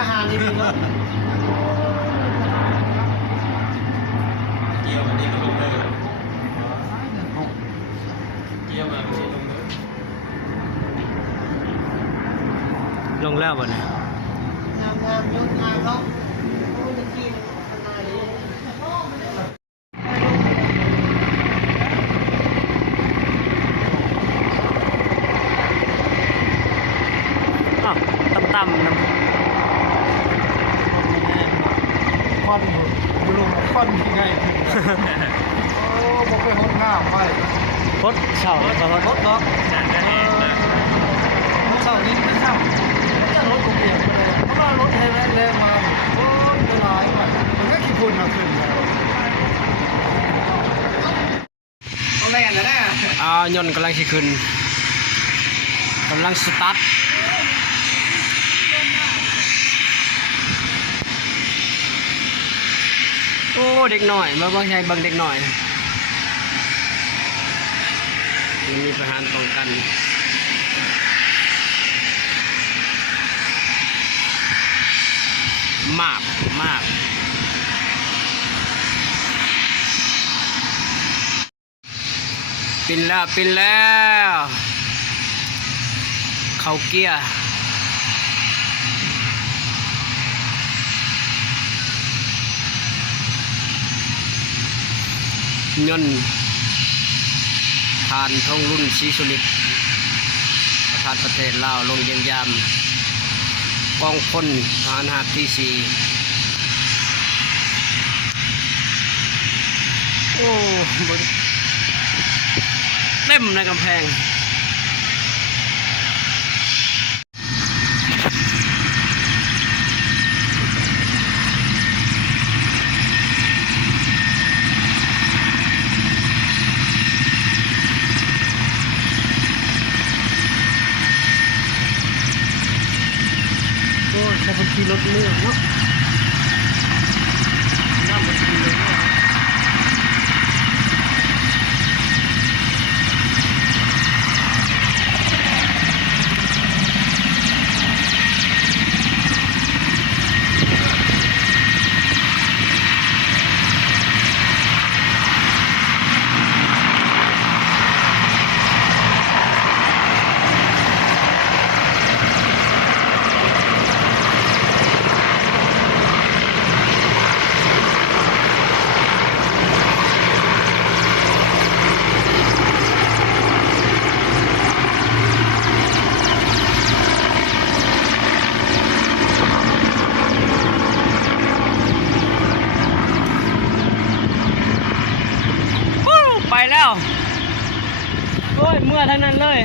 อาหารนี่เนาะเกี่ยวอันนี้ก็ลงเลยเกี่ยวมาไม่ใช่ลงเลยลงแล้วบ่เนี่ยงามยกงามเนาะโอ้ยกินขนาดนี้ต่ำๆนะคอนอยู่ลงคอนยังไงโอ้บอกไปหดน้ำไปพดเฉาพดเนาะเช้านี้ไม่ซ้ำจะรถกูเปลี่ยนไปเลยเพราะว่ารถแรงมาโอ้ยเวลามันก็ขี้ฝุ่นมาขึ้นแล้วเอาแรงนะเนี่ยยนต์กำลังสิขึ้นกำลังสตาร์ทโอ้เด็กหน่อยมาบังใจบังเด็กหน่อยมีประหารป้องกันมากปินแล้วเขาเกียร์ยนต์ผ่านทงรุ่นซีซูนิกประธานประเทศลาวลงเยี่ยมยามกองพลทหารหาดที่ 4โอ้เต็มในกำแพงโอ้ใช้คนขี่รถเลื่อนเนาะน่าจะขี่รถเลื่อนไปแล้วโอ้ยเมื่อเท่านั้นเลย